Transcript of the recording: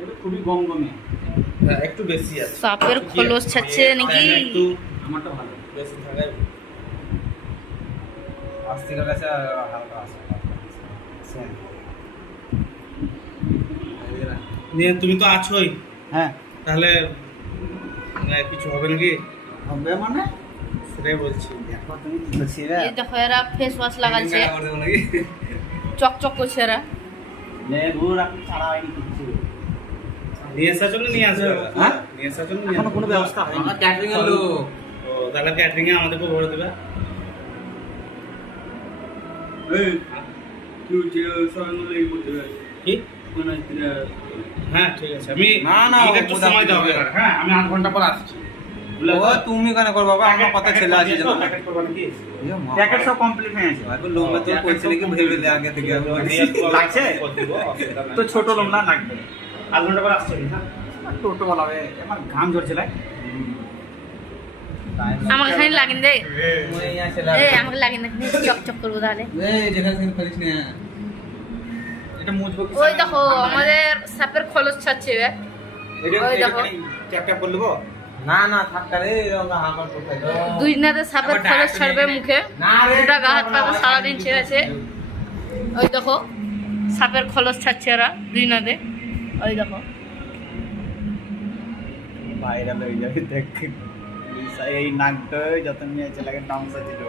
এটা খুবই গমগমে। হ্যাঁ, একটু বেশি আছে। সাপের খোলস ছাড়ছে নাকি? একটু আমারটা ভালো। বেশি থাকায় আস্তিকের কাছে হালকা আছে। নিয়ে তুমি তো আছোই, হ্যাঁ তাহলে কিছু হবে নাকি হবে মানে সেটাই বলছি। দেখো তুমি কি করছিলে এই দেখো এরা ফেস ওয়াশ লাগাচ্ছে, করে দেবো নাকি? চকচক করছে এরা। লেবু রাখি ছাড়া হয়নি কিছু। নিয়ে আসার জন্য নিয়ে আসবে। হ্যাঁ? নিয়ে আসার জন্য নিয়ে এখনো আসবে। কোনো ব্যবস্থা হয়নি। আমার ক্যাটারিং এর লোক। ও তাহলে ক্যাটারিং এ আমাদেরকে ভরে দেবে। এই তুই যে সঙ্গে লেগে পড়তে পারিস কি? মানে হ্যাঁ ঠিক আছে, আমি না, না, আমাকে ও একটু বোঝা সময় দাও হবে। এবার। হ্যাঁ, আমি 8 ঘন্টা পর আসছি। ও তুমি কেন করবা বাবা? আমার কথা ছেলে আছে জানো? প্যাকেট করবা নাকি? প্যাকেট সব কমপ্লিট হয়ে গেছে। ভাই লোক তো কইছে নাকি ভেবে দে আগে থেকে। লাগছে? তো ছোট লোক না লাগবে। 8 ঘন্টা পর আসছি। হ্যাঁ টোটো বলা হবে আমার ঘাম ঝরছে লাই। আমাকে খালি লাগিন দে, মই ইয়া ছেলে। এই আমাকে লাগিন দে, চকচক করবো তাহলে। এই যেখানে সেখানে করিস না। এটা মুছবো কি? ওই দেখো আমাদের সাপের খোলস ছাড়ছে এবার। ওই দেখো ট্যাপ ট্যাপ করে দেবো। না না থাক রে এরকম হামার কোথায়। দুই দিনাতে সাপের খোলস ছাড়বে মুখে, না রে দুটা গা হাত পা সারাদিন ছেড়েছে। ওই দেখো সাপের খোলস ছাড়ছে এরা দুই নাতে। ওই দেখো ভাইরাল হয়ে যাবে দেখ। এই নাকটা যত নিয়ে চলে গেছে নামসা ছিল।